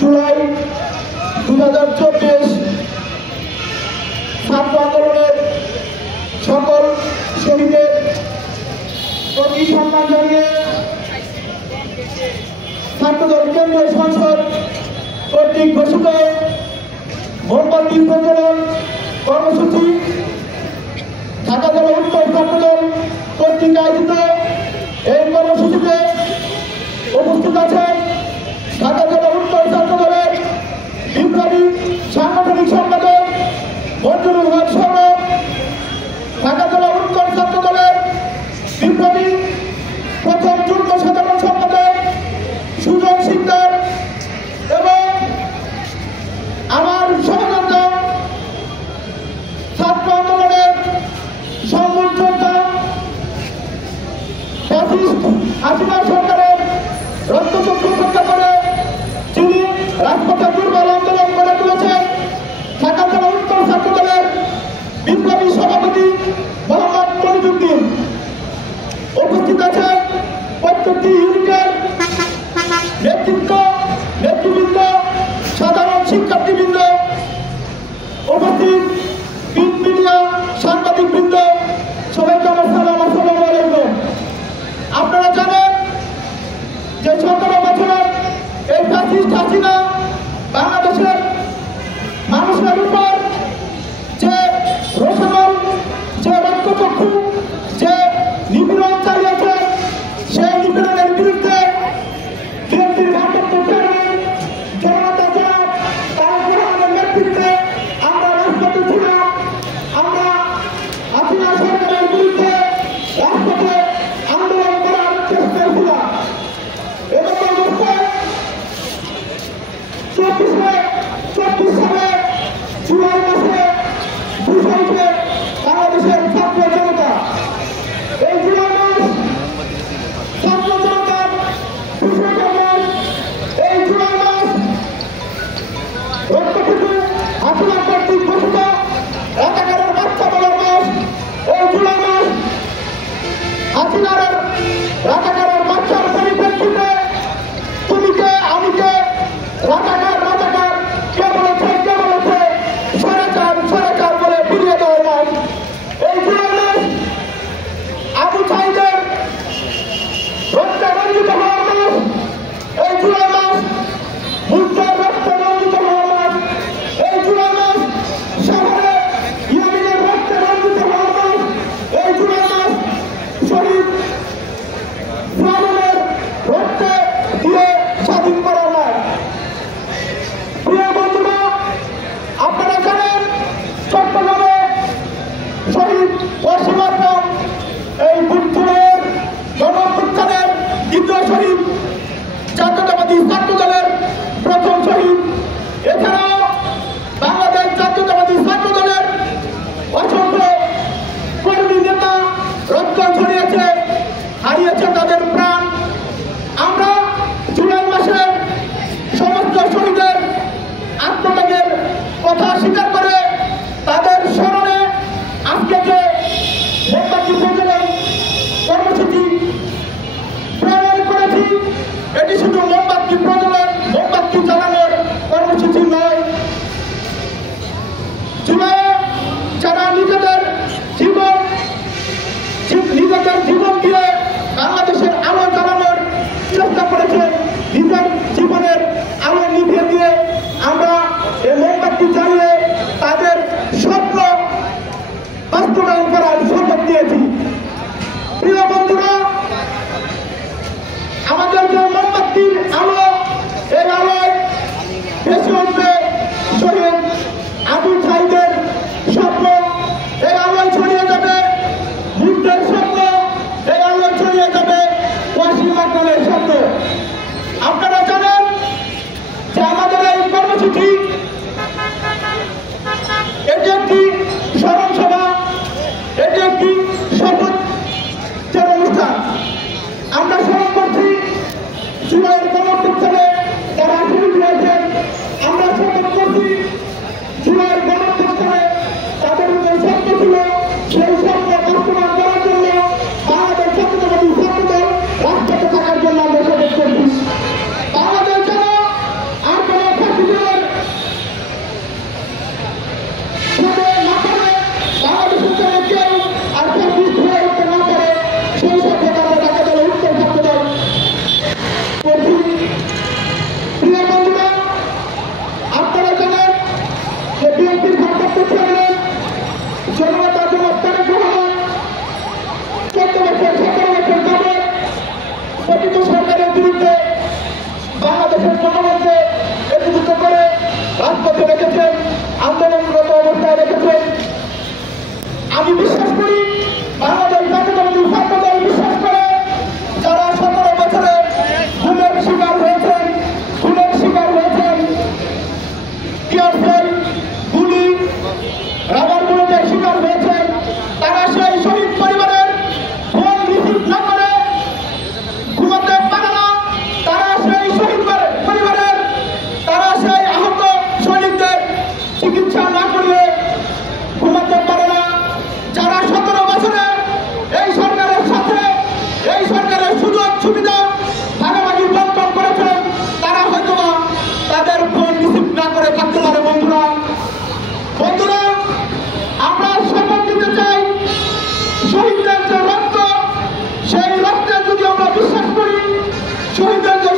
জুলাই 2024 ছাত্র আন্দোলনের সকল শহীদের প্রতি সম্মান জানিয়ে ছাত্রদল কেন্দ্রীয় সংসদ কর্তৃক ঘোষিত মোমবাতি প্রজ্বলন কর্মসূচি ঢাকা জেলা উত্তর ছাত্রদল কর্তৃক আয়োজিত এই কর্মসূচিতে উপস্থিত আছেন ঢাকা জেলা উত্তর ছাত্রদলের বিপ্লবী সাংগঠনিক সম্পাদক মঞ্জুরুল হক সৌরভ, ঢাকা জেলা উত্তর ছাত্রদলের বিপ্লবী প্রথম যুগ্ম সাধারণ সম্পাদক সুজন সিকদার এবং আমার সহযোদ্ধা ছাত্র আন্দোলনের সম্মুখ যোদ্ধা হাসিনা সরকারের রক্তচক্ষু উপেক্ষা করে যিনি রাজপথে দুর্বল আন্দোলন করে তুলেছেন ঢাকা জেলা উত্তর ছাত্রদলের বিপ্লবী সভাপতি মোহাম্মদ মনিরুদ্দিন। উপস্থিত আছেন প্রত্যেকটি ইউনিটের নেতৃবৃন্দ, সাধারণ শিক্ষার্থীবৃন্দ, উপস্থিত প্রিন্ট মিডিয়া সাংবাদিকবৃন্দ, সবাইকে আমার সালাম, আসসালামু আলাইকুম। আপনারা জানেন যে 17 বছরের শহীদদের যে রক্ত, সেই রক্তে যদি আমরা বিশ্বাস করি, শহীদদের যে